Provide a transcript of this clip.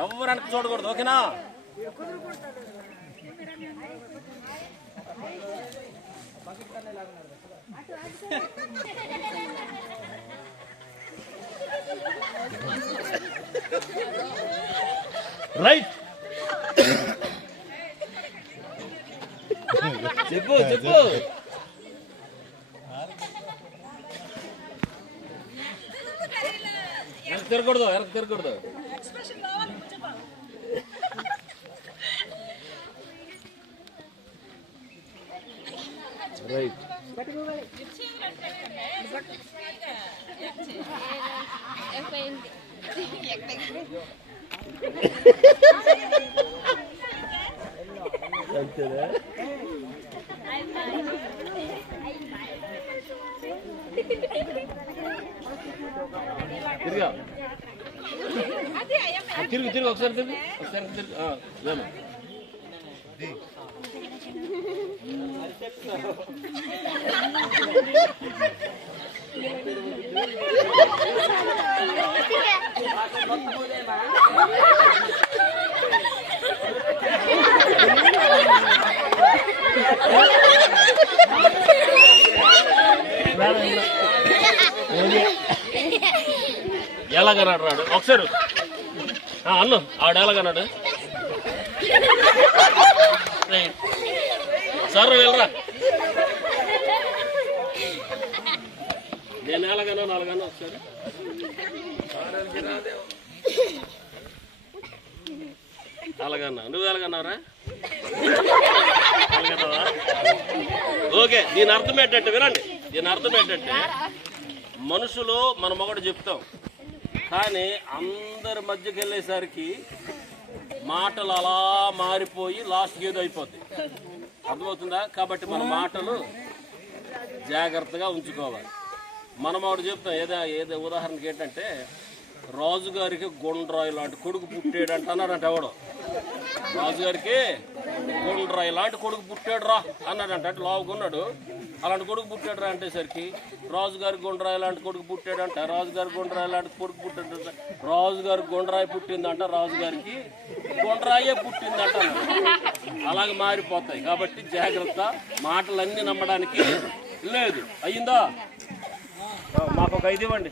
ఎవరు వెనక చూడకూడదు, ఓకేనా? రైట్, చెప్పు చెప్పు. వెనక్కి తిరగకూడదు, వెనక్కి తిరగకూడదు. రైట్, అంతేనా? తిరిగా తిరుగు తిరుగు, ఒకసారి తిరుగు, ఒకసారి తిరుగు. ఎలాగన్నాడు రాడు ఒకసారి అన్న, ఆడు ఎలాగన్నాడు? సరే వెళ్ళరా, నేను ఎలాగన్నా నాలుగన్నా ఒకసారి. అలాగన్నా, నువ్వు ఎలాగన్నావురా? ఓకే, దీని అర్థం ఏంటంటే వినండి, దీని అర్థం ఏంటంటే మనుషులు మనం ఒకటి చెప్తాం, కానీ అందరి మధ్యకి వెళ్ళేసరికి మాటలు అలా మారిపోయి లాస్ట్కి ఏదో అయిపోద్ది. అర్థమవుతుందా? కాబట్టి మన మాటలు జాగ్రత్తగా ఉంచుకోవాలి. మనం ఒకటి చెప్తాం, ఏదో ఉదాహరణకి ఏంటంటే రాజుగారికి గుండ్రాయి లాంటి కొడుకు పుట్టాడు అంటున్నాడంట. ఎవడో రాజుగారికి గుండ్రాయి లాంటి కొడుకు పుట్టాడు రా అన్నాడంట. అంటే లావుకున్నాడు, అలాంటి కొడుకు పుట్టాడు రా అంటేసరికి రాజుగారికి గుండ్రాయి లాంటి కొడుకు పుట్టాడంట. రాజుగారికి గుండ్రాయి లాంటి కొడుకు పుట్టాడంట. రాజుగారికి గుండ్రాయి పుట్టిందంట, రాజుగారికి గుండ్రాయే పుట్టిందంట. అలాగే మారిపోతాయి. కాబట్టి జాగ్రత్త, మాటలన్నీ నమ్మడానికి లేదు. అయ్యిందా? మాకు ఒక 5 ఇవ్వండి.